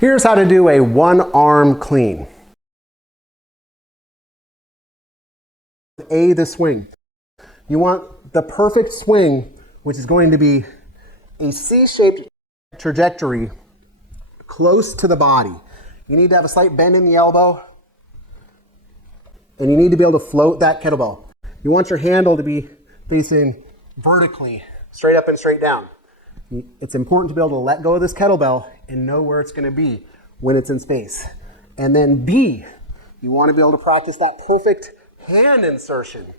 Here's how to do a one-arm clean. The swing. You want the perfect swing, which is going to be a C-shaped trajectory close to the body. You need to have a slight bend in the elbow, and you need to be able to float that kettlebell. You want your handle to be facing vertically, straight up and straight down. It's important to be able to let go of this kettlebell and know where it's going to be when it's in space. And then B, you want to be able to practice that perfect hand insertion.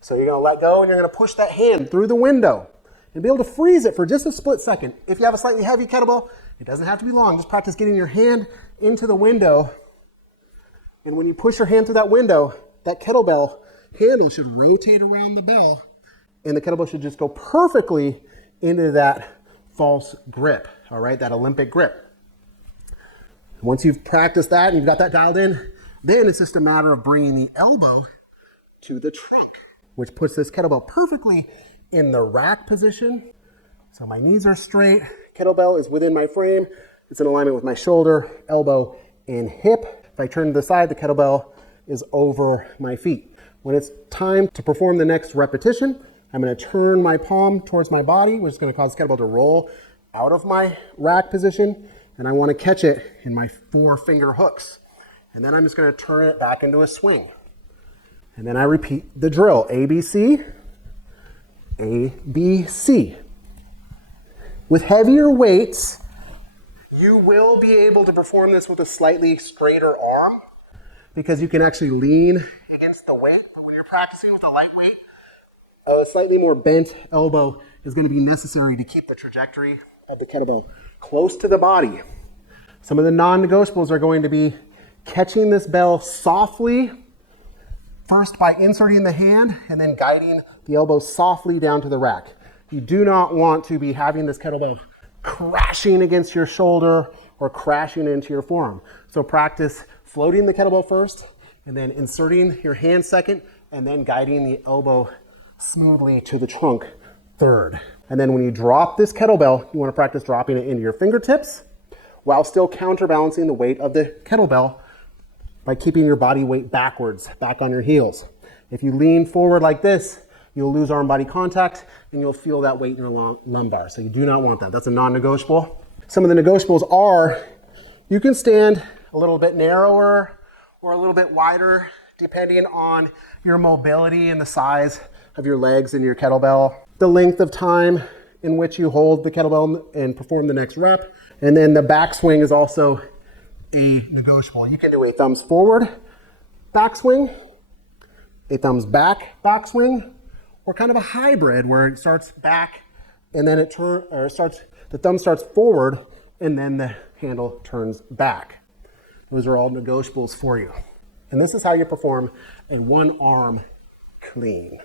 So you're going to let go and you're going to push that hand through the window and be able to freeze it for just a split second. If you have a slightly heavy kettlebell, it doesn't have to be long. Just practice getting your hand into the window. And when you push your hand through that window, that kettlebell handle should rotate around the bell and the kettlebell should just go perfectly into that false grip, all right, that Olympic grip. Once you've practiced that and you've got that dialed in, then it's just a matter of bringing the elbow to the trunk, which puts this kettlebell perfectly in the rack position. So my knees are straight, kettlebell is within my frame, it's in alignment with my shoulder, elbow, and hip. If I turn to the side, the kettlebell is over my feet. When it's time to perform the next repetition, I'm going to turn my palm towards my body, which is going to cause the kettlebell to roll out of my rack position, and I want to catch it in my 4 finger hooks. And then I'm just going to turn it back into a swing. And then I repeat the drill, A, B, C, A, B, C. With heavier weights, you will be able to perform this with a slightly straighter arm because you can actually lean against the weight. But when you're practicing with a lightweight, a slightly more bent elbow is going to be necessary to keep the trajectory of the kettlebell close to the body. Some of the non-negotiables are going to be catching this bell softly, first by inserting the hand and then guiding the elbow softly down to the rack. You do not want to be having this kettlebell crashing against your shoulder or crashing into your forearm. So practice floating the kettlebell first and then inserting your hand second and then guiding the elbow smoothly to the trunk third. And then when you drop this kettlebell, you want to practice dropping it into your fingertips while still counterbalancing the weight of the kettlebell by keeping your body weight backwards, back on your heels. If you lean forward like this, you'll lose arm body contact and you'll feel that weight in your lumbar. So you do not want that. That's a non-negotiable. Some of the negotiables are you can stand a little bit narrower or a little bit wider depending on your mobility and the size of your legs and your kettlebell, the length of time in which you hold the kettlebell and perform the next rep. And then the backswing is also a negotiable. You can do a thumbs forward backswing, a thumbs back backswing, or kind of a hybrid where it starts back and then the thumb starts forward and then the handle turns back. Those are all negotiables for you. And this is how you perform a one-arm clean.